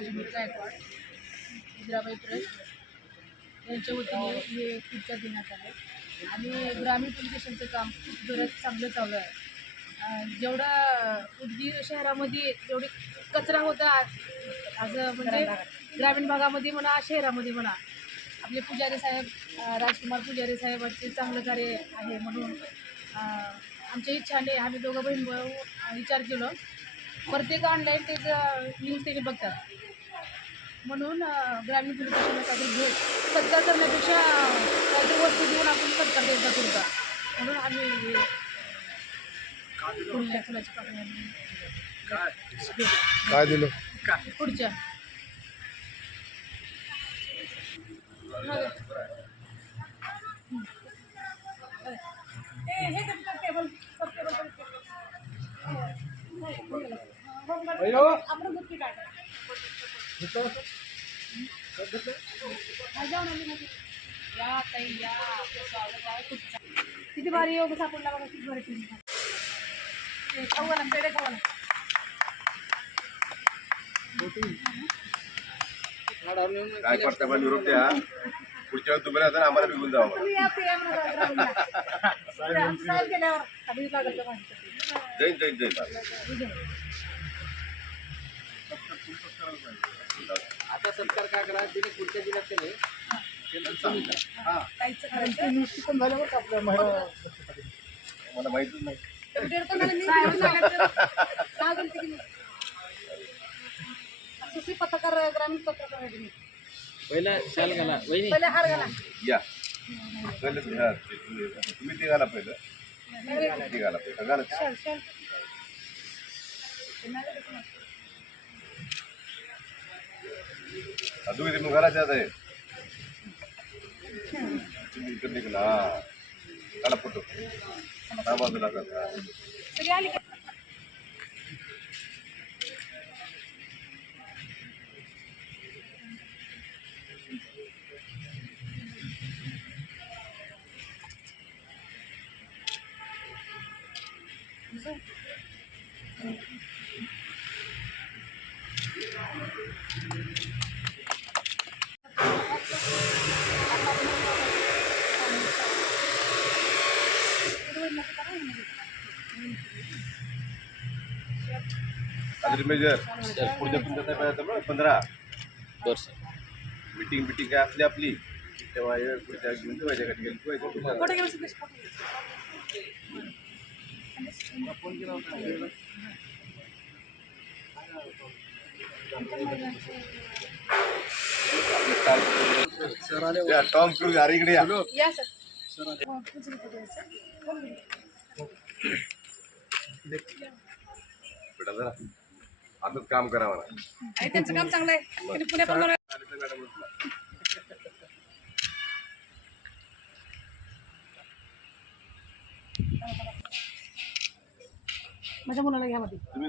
Kashmir Gaikwad Indirabai trust यांच्या वतीने हे पुढच्या देण्यात आले आणि ग्रामीण पोलीस स्टेशनचं काम खूप जोरात चांगलं चालू आहे. जेवढा उदगीर शहरामध्ये जेवढे कचरा होता आज म्हणजे ग्रामीण भागामध्ये म्हणा शहरामध्ये म्हणा आपले पुजारी साहेब राजकुमार पुजारी साहेबांचे चांगलं कार्य आहे म्हणून आमच्या इच्छाने आम्ही दोघं बहीण भाऊ विचार केलं प्रत्येक ऑनलाईन त्याचं न्यूज त्याने बघतात म्हणून ग्रामीण पोलीस स्टेशनला काहीतरी भेट सत्कार करण्यापेक्षा काहीतरी वस्तू देऊन आपण सत्कार द्यायचा तुमचा म्हणून आम्ही फुलाची पाकळी काय दिलं पुढच्या किती भारी योग सापडला बघा किती भारी खाऊ पेढे खाऊ काय करता पण निरोप द्या पुढच्या वेळेस तुम्ही असताना आम्हाला बी घेऊन जावं जैन जैन जैन आता सत्कार काय करा तिने पुढच्या दिनात ते नाही मला माहितीच नाही दुसरी पत्रकार ग्रामीण पत्रकार आहे पहिला शाल घाला वहिनी पहिले हार घाला या पहिलं तुम्ही ते घाला पहिलं ते घाला पहिलं घाला शाल शाल तुम्ही ते मग घालायचं आहे तुम्ही इकडे निघला घाला फोटो बाजूला सगळी आली का मेजर पुढच्या तुमच्या 15 वर्ष मीटिंग काय असली आपली तेव्हा पुढच्या घेऊन ठेवायच्या का टॉम क्रूज अरे इकडे या सर बेटा जरा असंच काम करावं ना आणि त्यांचं काम चांगलं आहे त्यांनी पुण्यात माझ्या मुलाला घ्या मध्ये